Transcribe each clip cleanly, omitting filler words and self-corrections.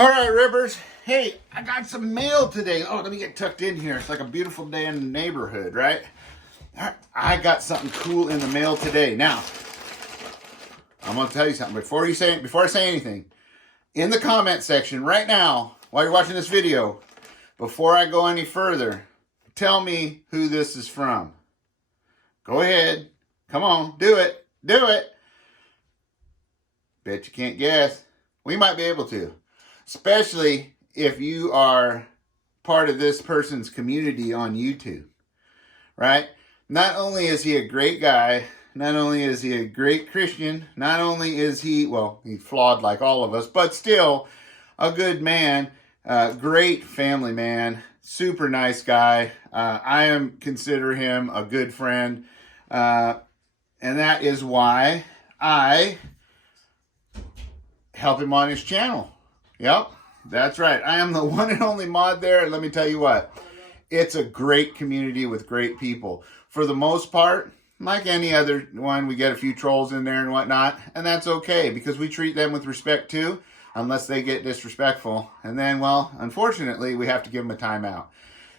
All right, Rippers. Hey, I got some mail today. Oh, let me get tucked in here. It's like a beautiful day in the neighborhood, right? All right, I got something cool in the mail today. Now, I'm going to tell you something. Before I say anything, in the comment section right now, while you're watching this video, before I go any further, tell me who this is from. Go ahead. Come on, do it. Do it. Bet you can't guess. We might be able to. Especially if you are part of this person's community on YouTube, right? Not only is he a great guy, not only is he a great Christian, not only is he, well, he's flawed like all of us, but still a good man, great family man, super nice guy. I consider him a good friend, and that is why I help him on his channel. Yep, that's right. I am the one and only mod there. And let me tell you what, it's a great community with great people. For the most part, like any other one, we get a few trolls in there and whatnot. And that's okay because we treat them with respect too, unless they get disrespectful. And then, well, unfortunately, we have to give them a timeout.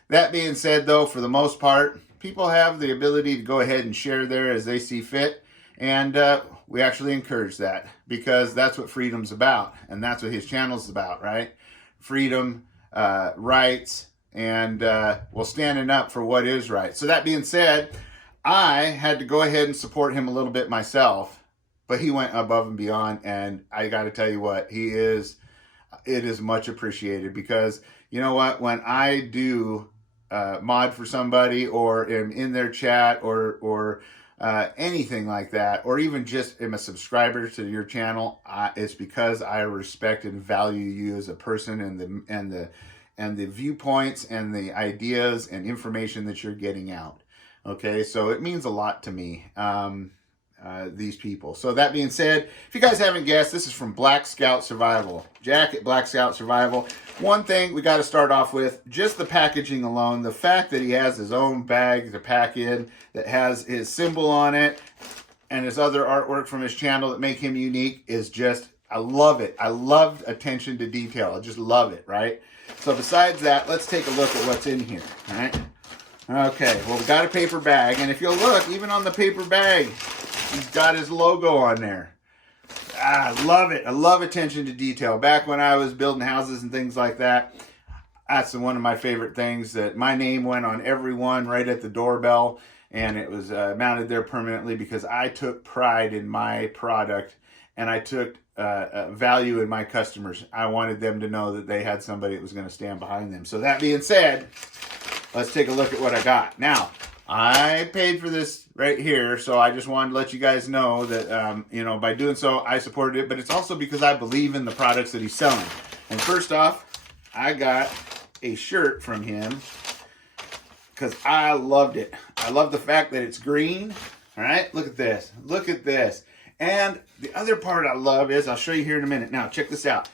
That being said, though, for the most part, people have the ability to go ahead and share there as they see fit. And we actually encourage that because that's what freedom's about. And that's what his channel's about, right? Freedom, rights, and well, standing up for what is right. So that being said, I had to go ahead and support him a little bit myself, but he went above and beyond. And I got to tell you what, it is much appreciated because you know what, when I do mod for somebody or am in their chat or anything like that, or even just am a subscriber to your channel, it's because I respect and value you as a person and the viewpoints and the ideas and information that you're getting out. Okay, so it means a lot to me, these people. So that being said, if you guys haven't guessed, this is from Black Scout Survival. Jack at Black Scout Survival. One thing we got to start off with, just the packaging alone, the fact that he has his own bag to pack in that has his symbol on it and his other artwork from his channel that make him unique is just, I love it. I love attention to detail. I just love it, right? So besides that, let's take a look at what's in here, all right? Okay, well, we got a paper bag, and if you'll look, even on the paper bag, he's got his logo on there. I love it. I love attention to detail. Back when I was building houses and things like that, that's one of my favorite things, that my name went on every one right at the doorbell, and it was mounted there permanently because I took pride in my product, and I took value in my customers. I wanted them to know that they had somebody that was going to stand behind them. So that being said, let's take a look at what I got. Now, I paid for this right here, so I just wanted to let you guys know that, you know, by doing so, I supported it, but it's also because I believe in the products that he's selling. And first off, I got a shirt from him because I loved it. I love the fact that it's green. All right, look at this. Look at this. And the other part I love is, I'll show you here in a minute. Now, check this out.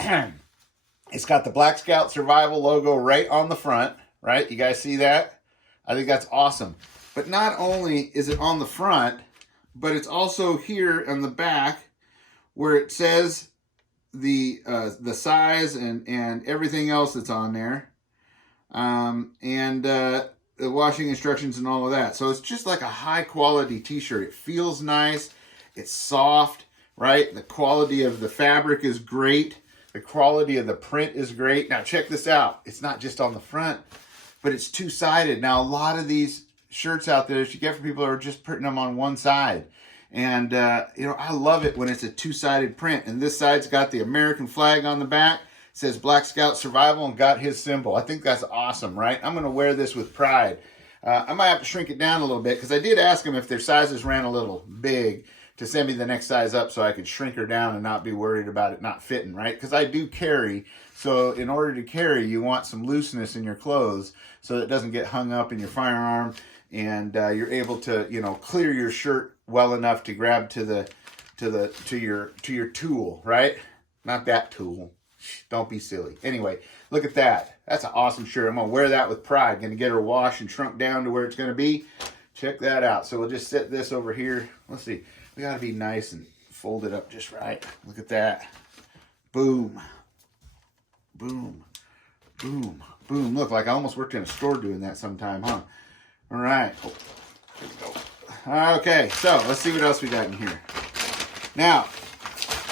It's got the Black Scout Survival logo right on the front, right? You guys see that? I think that's awesome. But not only is it on the front, but it's also here on the back where it says the size and everything else that's on there. The washing instructions and all of that. So it's just like a high quality t-shirt. It feels nice. It's soft, right? The quality of the fabric is great. The quality of the print is great. Now check this out. It's not just on the front, but it's two-sided. Now, a lot of these shirts out there that you get for people are just putting them on one side. And, you know, I love it when it's a two-sided print. And this side's got the American flag on the back. It says Black Scout Survival and got his symbol. I think that's awesome, right? I'm going to wear this with pride. I might have to shrink it down a little bit because I did ask them if their sizes ran a little big to send me the next size up so I could shrink her down and not be worried about it not fitting, right? Because I do carry. So in order to carry, you want some looseness in your clothes so that it doesn't get hung up in your firearm, and you're able to, you know, clear your shirt well enough to grab to your tool, right? Not that tool. Don't be silly. Anyway, look at that. That's an awesome shirt. I'm gonna wear that with pride. Gonna get her washed and shrunk down to where it's gonna be. Check that out. So we'll just set this over here. Let's see. We gotta be nice and fold it up just right. Look at that. Boom. boom, boom, boom. Look, like I almost worked in a store doing that sometime, huh? All right. Oh, there we go. Okay, so let's see what else we got in here. Now,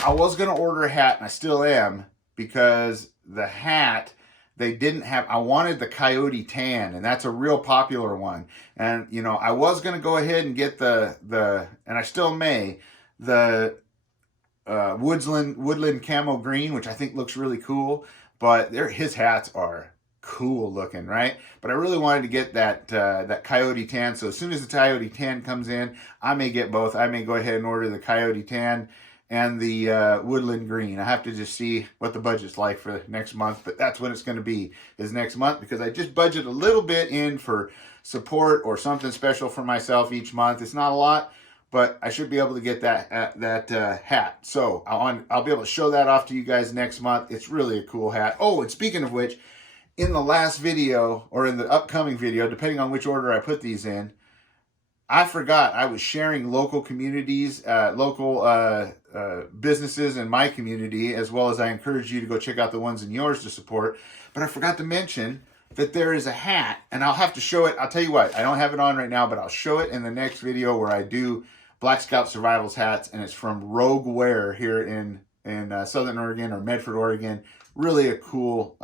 I was going to order a hat, and I still am, because the hat, they didn't have, I wanted the coyote tan, and that's a real popular one. And, you know, I was going to go ahead and get the and I still may, the woodland camo green, which I think looks really cool, but his hats are cool looking, right? But I really wanted to get that coyote tan. So as soon as the coyote tan comes in, I may get both. I may go ahead and order the coyote tan and the woodland green. I have to just see what the budget's like for next month, but that's when it's going to be, is next month, because I just budget a little bit in for support or something special for myself each month. It's not a lot, but I should be able to get that hat. So I'll be able to show that off to you guys next month. It's really a cool hat. Oh, and speaking of which, in the last video, or in the upcoming video, depending on which order I put these in, I forgot I was sharing local communities, local businesses in my community, as well as I encourage you to go check out the ones in yours to support. But I forgot to mention that there is a hat, and I'll have to show it. I'll tell you what, I don't have it on right now, but I'll show it in the next video where I do Black Scout Survivals hats, and it's from Rogue Wear here in Southern Oregon, or Medford, Oregon. Really a cool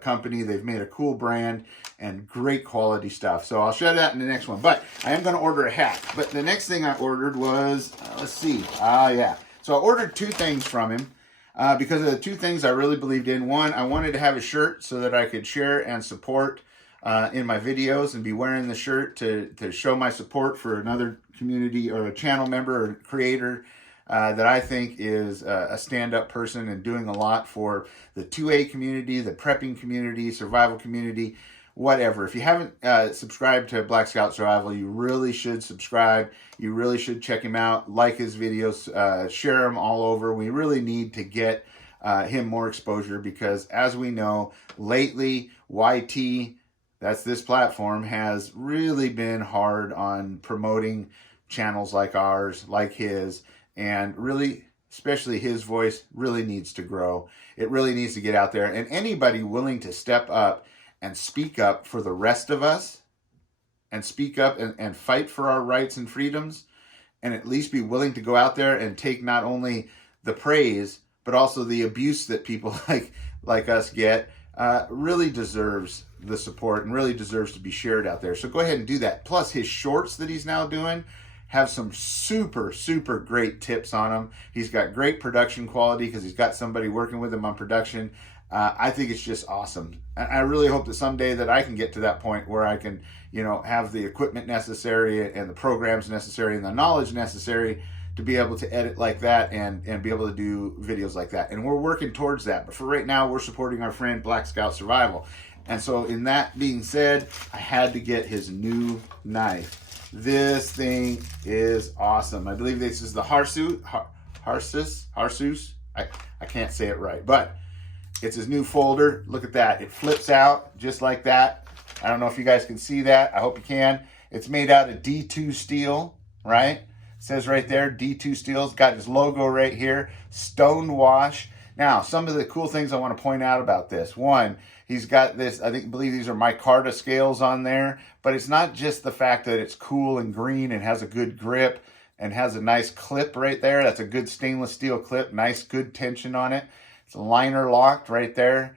company. They've made a cool brand and great quality stuff. So I'll show that in the next one. But I am going to order a hat. But the next thing I ordered was, let's see. Yeah. So I ordered two things from him because of the two things I really believed in. One, I wanted to have a shirt so that I could share and support in my videos and be wearing the shirt to show my support for another community or a channel member or creator that I think is a stand-up person and doing a lot for the 2A community, the prepping community, survival community, whatever. If you haven't subscribed to Black Scout Survival, you really should subscribe. You really should check him out, like his videos, share them all over. We really need to get him more exposure because, as we know, lately, YT, that's this platform, has really been hard on promoting channels like ours, like his, and really, especially his voice, really needs to grow. It really needs to get out there. And anybody willing to step up and speak up for the rest of us, and speak up and fight for our rights and freedoms, and at least be willing to go out there and take not only the praise, but also the abuse that people like us get, really deserves the support and really deserves to be shared out there. So go ahead and do that. Plus, his shorts that he's now doing have some super, super great tips on them. He's got great production quality because he's got somebody working with him on production. I think it's just awesome. And I really hope that someday that I can get to that point where I can, have the equipment necessary and the programs necessary and the knowledge necessary to be able to edit like that and be able to do videos like that. And we're working towards that. But for right now, we're supporting our friend Black Scout Survival. And so in that being said, I had to get his new knife. This thing is awesome. I believe this is the Harsus. I can't say it right, but it's his new folder. Look at that. It flips out just like that. I don't know if you guys can see that. I hope you can. It's made out of D2 steel, right? It says right there, D2 steel. It's got his logo right here, stone wash. Now, some of the cool things I want to point out about this. One, he's got this, I believe these are micarta scales on there, but it's not just the fact that it's cool and green and has a good grip and has a nice clip right there. That's a good stainless steel clip, nice, good tension on it. It's liner locked right there.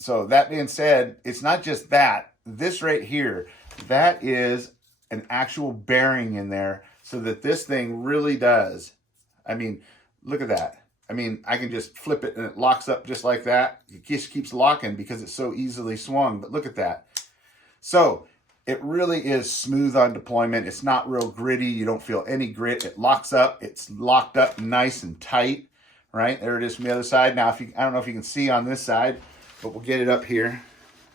So that being said, it's not just that. This right here, that is an actual bearing in there so that this thing really does. I mean, look at that. I mean, I can just flip it and it locks up just like that. It just keeps locking because it's so easily swung. But look at that. So it really is smooth on deployment. It's not real gritty. You don't feel any grit. It locks up. It's locked up nice and tight. Right? There it is from the other side. Now, I don't know if you can see on this side, but we'll get it up here.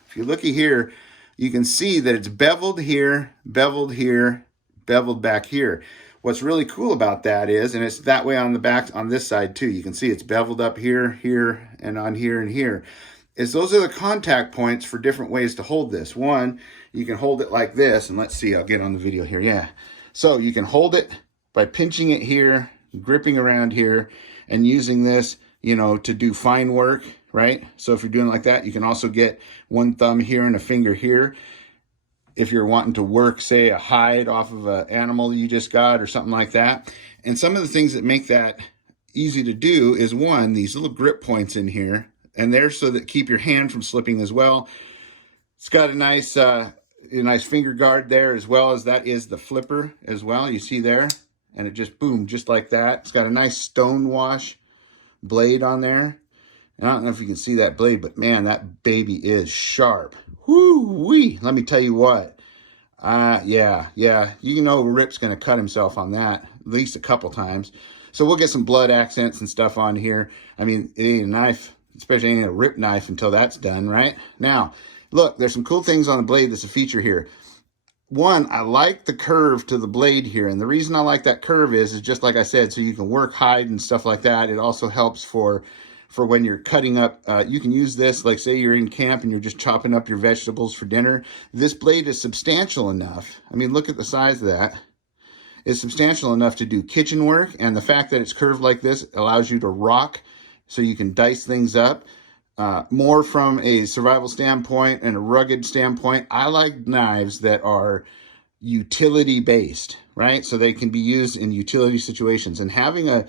If you looky here, you can see that it's beveled here, beveled back here. What's really cool about that is, and it's that way on the back on this side too, you can see it's beveled up here, here, and on here and here, is those are the contact points for different ways to hold this. One, you can hold it like this, and let's see, I'll get on the video here, yeah. So you can hold it by pinching it here, gripping around here, and using this, to do fine work, right? So if you're doing like that, you can also get one thumb here and a finger here. If you're wanting to work, say, a hide off of an animal you just got or something like that. And some of the things that make that easy to do is, one, these little grip points in here, and they're so that keep your hand from slipping as well. It's got a nice finger guard there, as well as that is the flipper as well. You see there, and it just boom, just like that. It's got a nice stone wash blade on there. And I don't know if you can see that blade, but man, that baby is sharp. Whoo-wee! Let me tell you what. Yeah. You know Rip's going to cut himself on that at least a couple times. So we'll get some blood accents and stuff on here. I mean, it ain't a knife, especially ain't a Rip knife until that's done, right? Now, look, there's some cool things on the blade that's a feature here. One, I like the curve to the blade here. And the reason I like that curve is just like I said, so you can work hide and stuff like that. It also helps for when you're cutting up. You can use this, like say you're in camp and you're just chopping up your vegetables for dinner. This blade is substantial enough. I mean, look at the size of that. It's substantial enough to do kitchen work. And the fact that it's curved like this allows you to rock so you can dice things up. More from a survival standpoint and a rugged standpoint, I like knives that are utility based, right? So they can be used in utility situations. And having a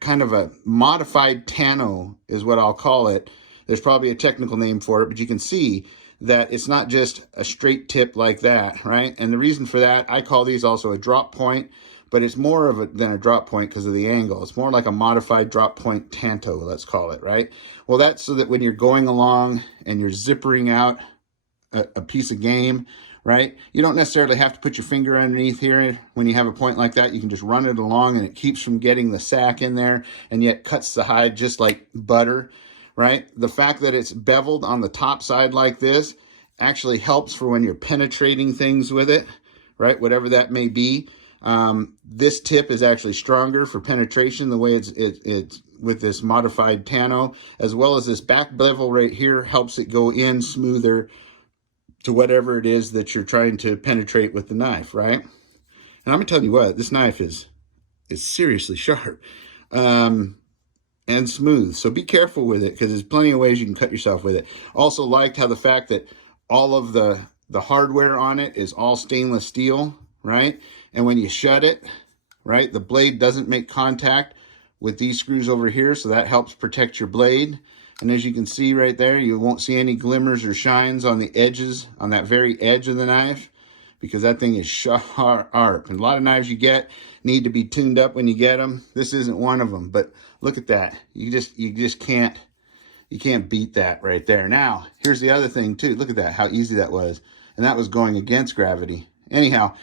kind of a modified tano is what I'll call it. There's probably a technical name for it, but you can see that it's not just a straight tip like that, right? And the reason for that, I call these also a drop point, but it's more than a drop point because of the angle. It's more like a modified drop point tanto, let's call it, right? Well, that's so that when you're going along and you're zippering out a piece of game, right? You don't necessarily have to put your finger underneath here. When you have a point like that, you can just run it along and it keeps from getting the sack in there and yet cuts the hide just like butter, right? The fact that it's beveled on the top side like this actually helps for when you're penetrating things with it, right? Whatever that may be. This tip is actually stronger for penetration the way it's with this modified tano, as well as this back bevel right here helps it go in smoother to whatever it is that you're trying to penetrate with the knife, right? And I'm gonna tell you what, this knife is seriously sharp and smooth. So be careful with it because there's plenty of ways you can cut yourself with it. Also liked how the fact that all of the hardware on it is all stainless steel, right? And when you shut it, right, the blade doesn't make contact with these screws over here, so that helps protect your blade. And as you can see right there, you won't see any glimmers or shines on the edges, on that very edge of the knife, because that thing is sharp. And a lot of knives you get need to be tuned up when you get them. This isn't one of them, but look at that. You just can't beat that right there. Now, here's the other thing too. Look at that, how easy that was. And that was going against gravity. Anyhow,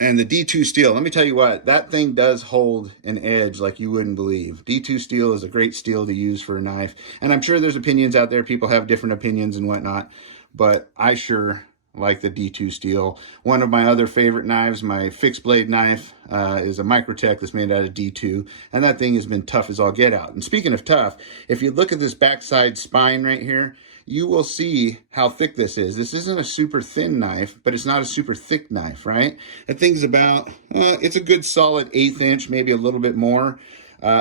and the D2 steel, let me tell you what, that thing does hold an edge like you wouldn't believe. D2 steel is a great steel to use for a knife. And I'm sure there's opinions out there. People have different opinions and whatnot. But I sure like the D2 steel. One of my other favorite knives, my fixed blade knife, is a Microtech that's made out of D2. And that thing has been tough as all get out. And speaking of tough, if you look at this backside spine right here, you will see how thick this is. This isn't a super thin knife, but it's not a super thick knife, right? That thing's about, it's a good solid 1/8 inch, maybe a little bit more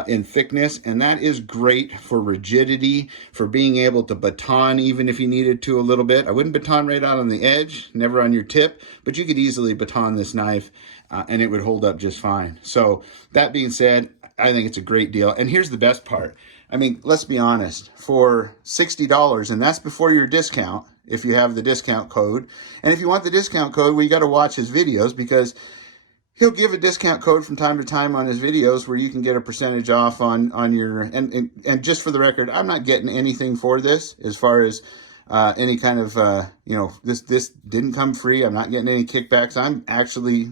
in thickness. And that is great for rigidity, for being able to baton even if you needed to a little bit. I wouldn't baton right out on the edge, never on your tip, but you could easily baton this knife and it would hold up just fine. So that being said, I think it's a great deal. And here's the best part. I mean, let's be honest, for $60, and that's before your discount, if you have the discount code. And if you want the discount code, well, you got to watch his videos because he'll give a discount code from time to time on his videos where you can get a percentage off on your, and just for the record, I'm not getting anything for this as far as any kind of, this didn't come free. I'm not getting any kickbacks. I'm actually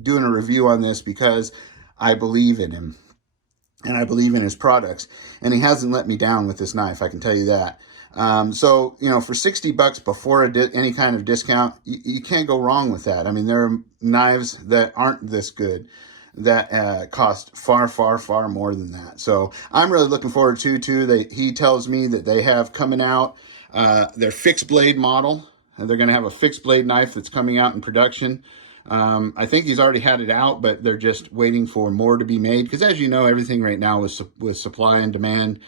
doing a review on this because I believe in him. And I believe in his products. And he hasn't let me down with this knife, I can tell you that. So, for $60 before any kind of discount, you can't go wrong with that. I mean, there are knives that aren't this good that cost far, far, far more than that. So I'm really looking forward to he tells me that they have coming out their fixed blade model. They're going to have a fixed blade knife that's coming out in production. I think he's already had it out, but they're just waiting for more to be made. Because as you know, everything right now with supply and demand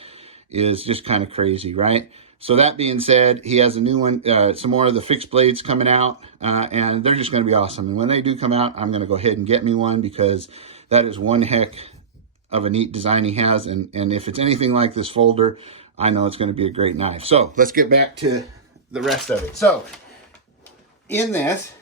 is just kind of crazy, right? So that being said, he has a new one, some more of the fixed blades coming out, and they're just going to be awesome. And when they do come out, I'm going to go ahead and get me one, because that is one heck of a neat design he has. And if it's anything like this folder, I know it's going to be a great knife. So let's get back to the rest of it. So in this,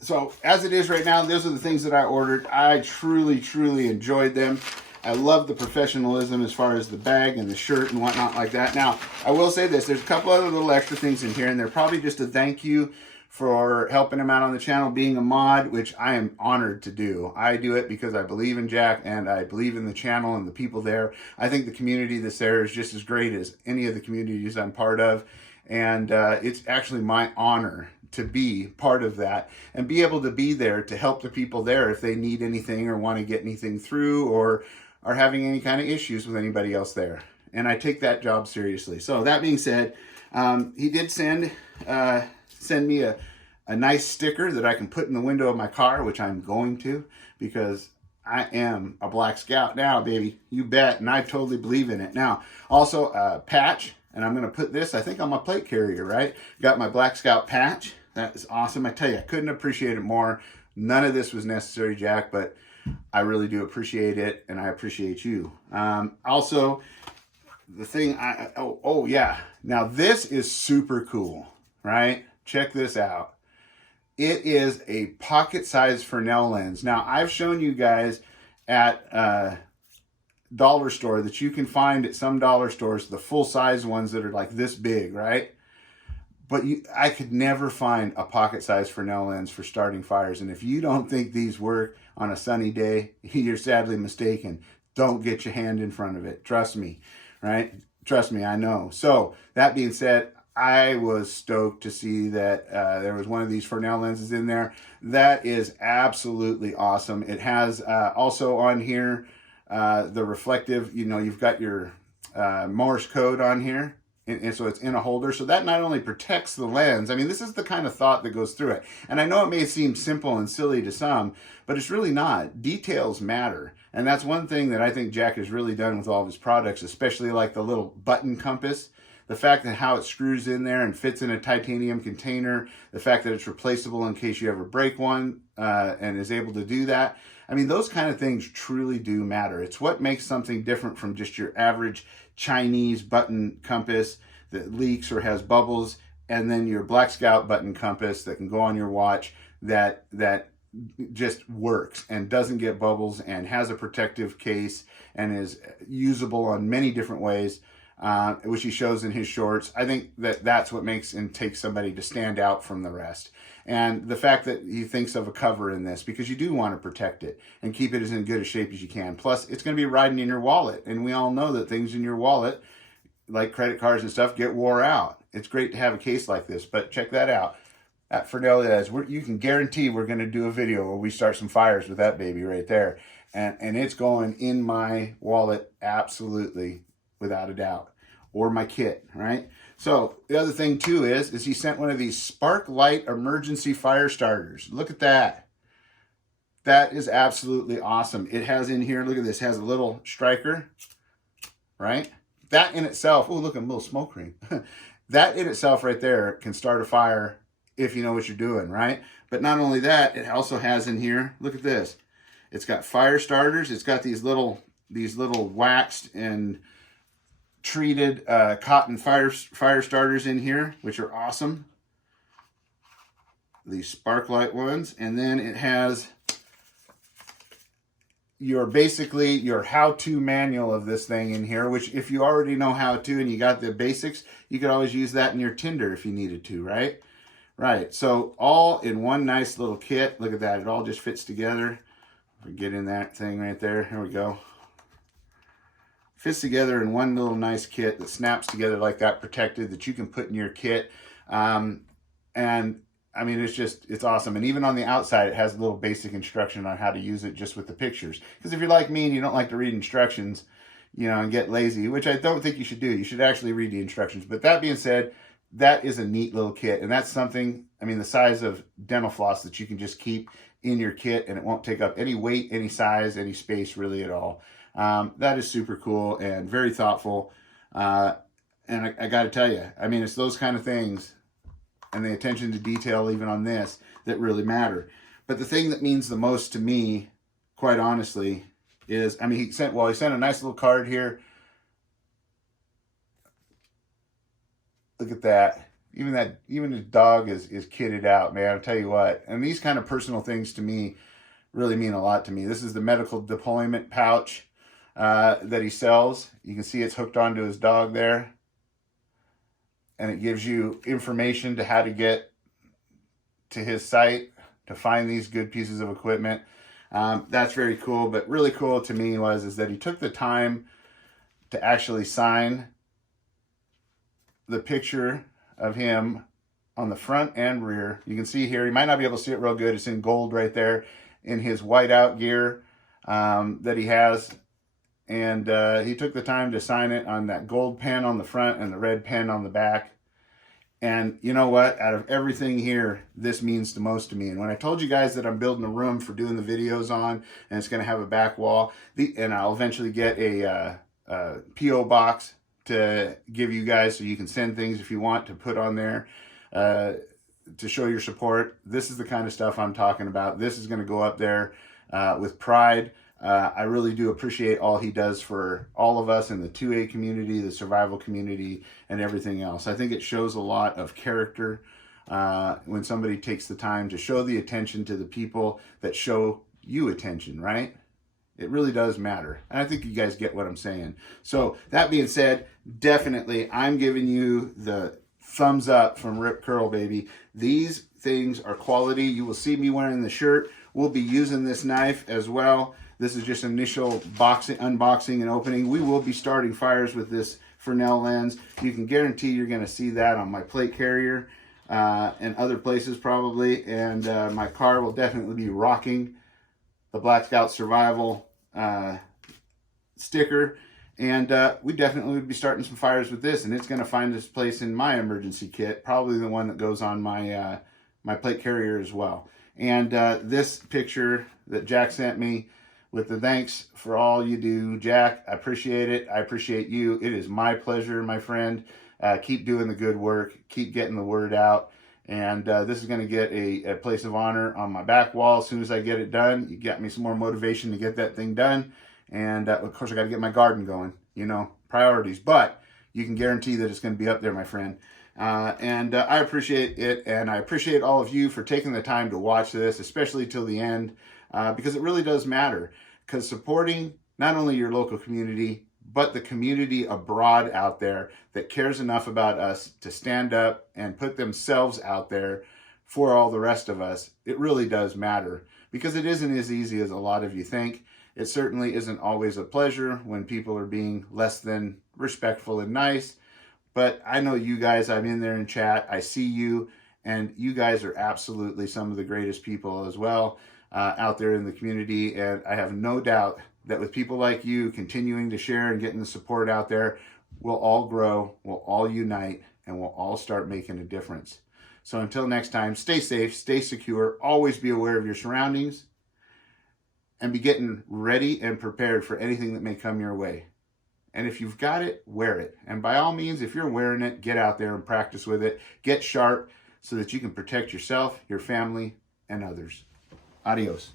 so as it is right now, those are the things that I ordered. I truly, truly enjoyed them. I love the professionalism as far as the bag and the shirt and whatnot like that. Now, I will say this. There's a couple other little extra things in here, and they're probably just a thank you for helping him out on the channel, being a mod, which I am honored to do. I do it because I believe in Jack, and I believe in the channel and the people there. I think the community that's there is just as great as any of the communities I'm part of. And it's actually my honor to be part of that and be able to be there to help the people there if they need anything or want to get anything through or are having any kind of issues with anybody else there. And I take that job seriously. So that being said, he did send me a nice sticker that I can put in the window of my car, which I'm going to, because I am a Black Scout now, baby. You bet. And I totally believe in it. Now, also a patch, and I'm going to put this, I think, on my plate carrier, right? Got my Black Scout patch. That is awesome. I tell you, I couldn't appreciate it more. None of this was necessary, Jack, but I really do appreciate it, and I appreciate you. Also, the thing, oh yeah. Now, this is super cool, right? Check this out. It is a pocket-sized Fresnel lens. Now, I've shown you guys at dollar store that you can find at some dollar stores the full-size ones that are like this big, right? But I could never find a pocket-sized Fresnel lens for starting fires. And if you don't think these work on a sunny day, you're sadly mistaken. Don't get your hand in front of it. Trust me, right? Trust me, I know. So that being said, I was stoked to see that there was one of these Fresnel lenses in there. That is absolutely awesome. It has also on here the reflective, you've got your Morse code on here. And so it's in a holder. So that not only protects the lens, I mean, this is the kind of thought that goes through it. And I know it may seem simple and silly to some, but it's really not. Details matter. And that's one thing that I think Jack has really done with all of his products, especially like the little button compass. The fact that how it screws in there and fits in a titanium container, the fact that it's replaceable in case you ever break one and is able to do that. I mean, those kind of things truly do matter. It's what makes something different from just your average Chinese button compass that leaks or has bubbles, and then your Black Scout button compass that can go on your watch that just works and doesn't get bubbles and has a protective case and is usable on many different ways, which he shows in his shorts. I think that's what makes and takes somebody to stand out from the rest. And the fact that he thinks of a cover in this, because you do want to protect it and keep it as in good a shape as you can. Plus, it's going to be riding in your wallet. And we all know that things in your wallet, like credit cards and stuff, get wore out. It's great to have a case like this. But check that out. At Fresnel, you can guarantee we're going to do a video where we start some fires with that baby right there. And it's going in my wallet, absolutely, without a doubt. Or my kit, right? So the other thing too is he sent one of these Spark Light emergency fire starters. Look at that. That is absolutely awesome. It has in here, look at this, has a little striker, right? That in itself, oh, look, a little smoke ring. That in itself right there can start a fire if you know what you're doing, right? But not only that, it also has in here, look at this. It's got fire starters. It's got these little waxed and treated cotton fire starters in here, which are awesome. These Sparklight ones. And then it has basically your how-to manual of this thing in here, which if you already know how to and you got the basics, you could always use that in your Tinder if you needed to, right? Right. So all in one nice little kit. Look at that. It all just fits together. Get in that thing right there. Here we go. Fits together in one little nice kit that snaps together like that, protected, that you can put in your kit. And I mean, it's awesome. And even on the outside, it has a little basic instruction on how to use it just with the pictures. Because if you're like me and you don't like to read instructions, and get lazy, which I don't think you should do. You should actually read the instructions. But that being said, that is a neat little kit. And that's something, I mean, the size of dental floss that you can just keep in your kit and it won't take up any weight, any size, any space really at all. That is super cool and very thoughtful. And I got to tell you, I mean, it's those kind of things and the attention to detail even on this that really matter. But the thing that means the most to me, quite honestly, is, I mean, he sent a nice little card here. Look at that. Even his dog is kitted out, man. I'll tell you what. And these kind of personal things to me really mean a lot to me. This is the medical deployment pouch that he sells. You can see it's hooked onto his dog there. And it gives you information to how to get to his site to find these good pieces of equipment. That's very cool. But really cool to me is that he took the time to actually sign the picture of him on the front and rear. You can see here, you might not be able to see it real good. It's in gold right there in his whiteout gear that he has. And he took the time to sign it on that gold pen on the front and the red pen on the back. And you know what? Out of everything here, this means the most to me. And when I told you guys that I'm building a room for doing the videos on, and it's going to have a back wall, and I'll eventually get a P.O. box to give you guys so you can send things if you want to put on there to show your support. This is the kind of stuff I'm talking about. This is going to go up there with pride. I really do appreciate all he does for all of us in the 2A community, the survival community, and everything else. I think it shows a lot of character when somebody takes the time to show the attention to the people that show you attention, right? It really does matter. And I think you guys get what I'm saying. So that being said, definitely I'm giving you the thumbs up from Rip Curl, baby. These things are quality. You will see me wearing the shirt. We'll be using this knife as well. This is just initial unboxing and opening. We will be starting fires with this Fresnel lens. You can guarantee you're going to see that on my plate carrier and other places probably. And my car will definitely be rocking the Black Scout Survival sticker. And we definitely would be starting some fires with this. And it's going to find its place in my emergency kit. Probably the one that goes on my, my plate carrier as well. And this picture that Jack sent me, with the thanks for all you do, Jack. I appreciate it. I appreciate you. It is my pleasure, my friend. Keep doing the good work. Keep getting the word out. And this is going to get a place of honor on my back wall as soon as I get it done. You got me some more motivation to get that thing done. And of course, I got to get my garden going. You know, priorities. But you can guarantee that it's going to be up there, my friend. And I appreciate it. And I appreciate all of you for taking the time to watch this, especially till the end. Because it really does matter, because supporting not only your local community, but the community abroad out there that cares enough about us to stand up and put themselves out there for all the rest of us, it really does matter, because it isn't as easy as a lot of you think. It certainly isn't always a pleasure when people are being less than respectful and nice, but I know you guys, I'm in there in chat, I see you, and you guys are absolutely some of the greatest people as well. Out there in the community, and I have no doubt that with people like you continuing to share and getting the support out there, we'll all grow, we'll all unite, and we'll all start making a difference. So until next time, stay safe, stay secure, always be aware of your surroundings, and be getting ready and prepared for anything that may come your way. And if you've got it, wear it. And by all means, if you're wearing it, get out there and practice with it. Get sharp so that you can protect yourself, your family, and others. Adios.